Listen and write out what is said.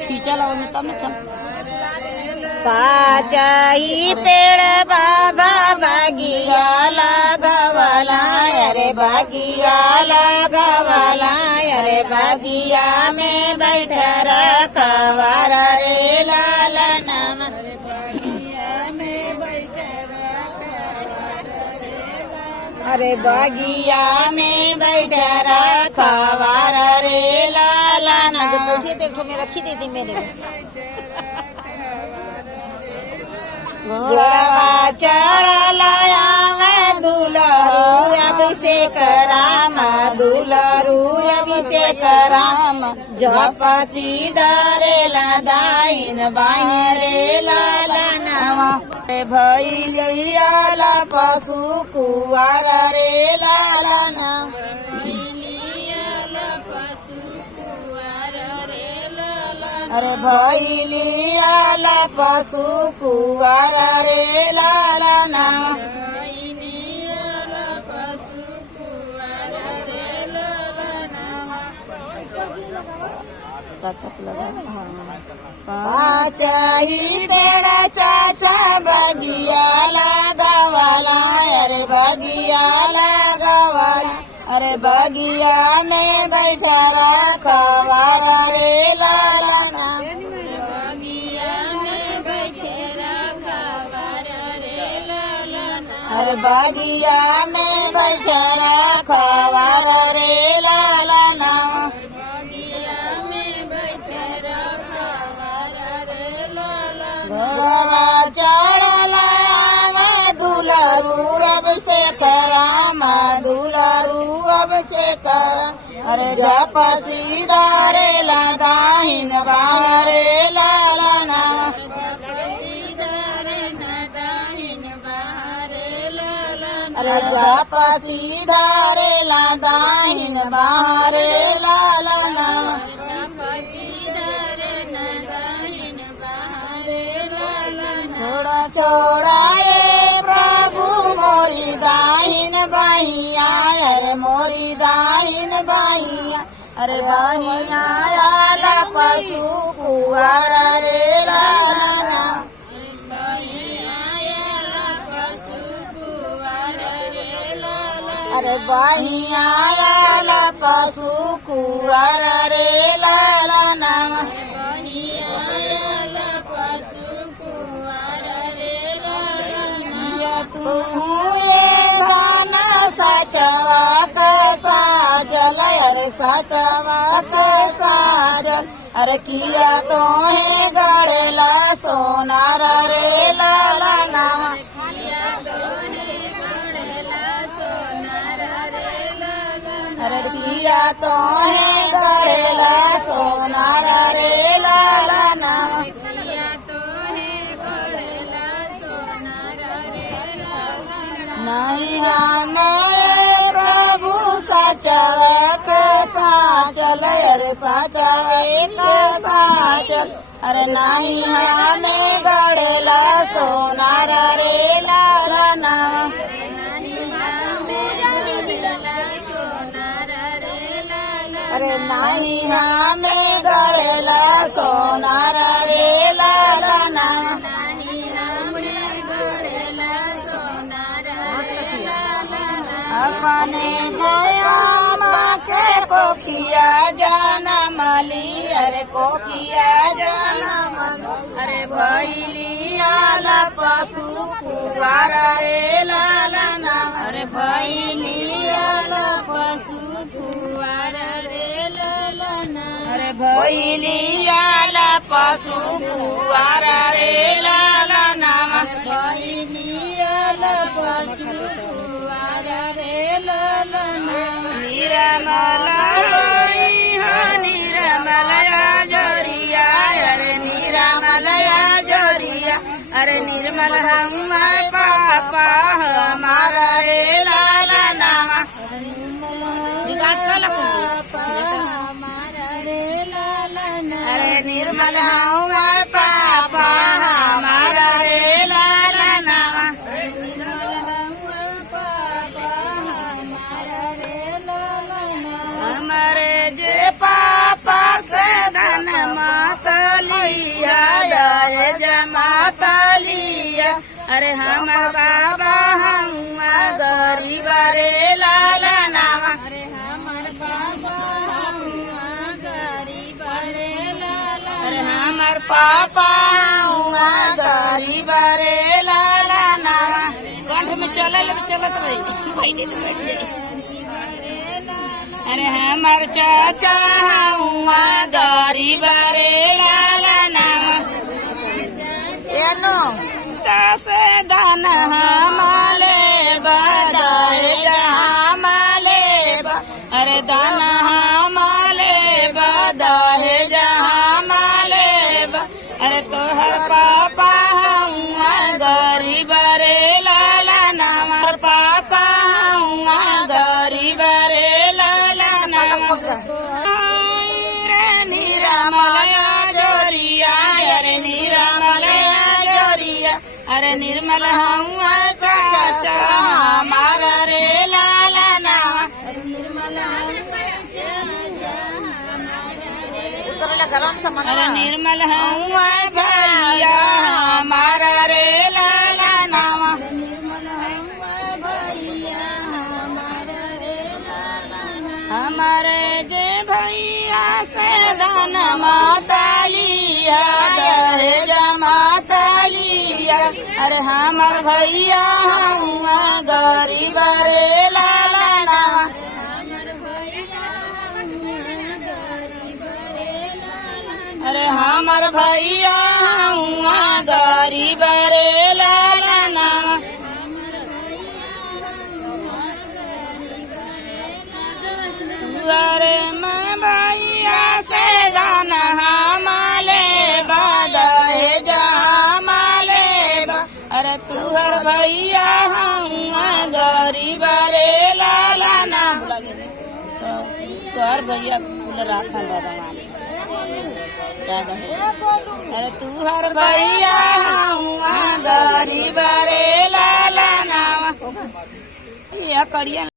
खींचा ला में तब न चल पाचाई पेड़ बाबा बगिया लगवला अरे बगिया लगवला अरे बगिया में बैठ रखवार रे लालनमा अरे बगिया में बैठ रखवार रे लालना देखो मैं रखी देती मेरे घोड़वा चढ़लाया मैं दुलारू अभिषेक राम दुलारू अभिषेक राम जप सीधरे लदाइन बाहरे लालनवा भैलियाला पशु कुवार रे लालना अरे भैलियाला पशु कुवार रे लालना पाचाही पेड़ चाचा बगिया लगवाला अरे बगिया लगवाला अरे बगिया में बैठा रखवार रे लालना अरे बगिया में बैठा रखवार रे लालना घोड़वा चढ़ला दुलारू अभिषेक राम दुलारू अभिषेक राम अरे जप सीधारे लदाहिन बाहरे लालना अरे जप सीधारे लदाहिन बाहरे लालना छोड़ा छोड़ा ये प्रभु मोरी दाहिन बाहिया अरे मोरी दाहिन बाहिया अरे बाहिया आला पशु कुवार रे लालना अरे बाहिया आला पशु कुवार रे लालना तू ये गाना सचवा कैसा जल अरे सचवा कैसा जल अरे किया तो है गड़ेला सोनार रे लालना अरे किया तो है गड़ेला सोनार रे लालना नहीं हमें प्रभु सचवे कैसा चल अरे सचवे कैसा चल अरे नहीं हमें गड़ेला सोनार रे लालना अरे नहीं हमें गड़ेला सोनार रे लालना अपने गोयामा के कोकिया जाना माली अरे कोकिया जाना माली अरे भैलियाला पशु कुवार रे लालना अरे भैलियाला पशु कुवार रे लालना अरे भैलियाला पशु कुवार रे लालना भैलियाला पशु निर्मलया जोरिया अरे निर्मलया जोरिया अरे निर्मल हम पापा हमारा रे लालना अरे निर्मल हम पापा हमारा रे लालना हमारे जे पापा से धन माता अरे हमार बाबा हुआ गरीब रे लाला नावा अरे हमार पापा हुआ गरीब रे लाला अरे हमार पापा हुआ गरीब रे लाला नावा कंठ में चले तो चलत भाई बैठी तो बैठ जाए अरे हमार चाचा हुआ गरीब रे लाला नावा एनो से दान हमाले बदाए हमाले अरे दान हमाले बदाए हमाले अरे तोहर पापा हुआ गरीब रे लाला नामा पापा हुआ गरीब रे लाला नामा निरामलया जोरिया अरे निरामलया जोरिया अरे निर्मल हुआ चाचा हमारा रे लाला नावा निर्मल हुआ चाचा हमारा रे उतरला गरम समान अरे निर्मल हुआ भैया हमारा रे लाला नावा निर्मल हुआ भैया हमारा रे लाला नावा हमारे जे भैया से दान माता लिया दहेज माता लिया अरे हमार भैया हुआ गरीब रे लाला नावा हमार भैया हुआ गरीब रे लाला अरे हमार भैया हुआ गरीब रे लाला नावा हमार भैया हुआ गरीब रे लाला अरे मैं भैया से दान हमाले बदाए जमाले अरे तुहर भैया हुआ गरीब रे लाला ना तोहर भैया फूल राखल दादा अरे तुहर भैया हुआ गरीब रे लाला नावा यह करिए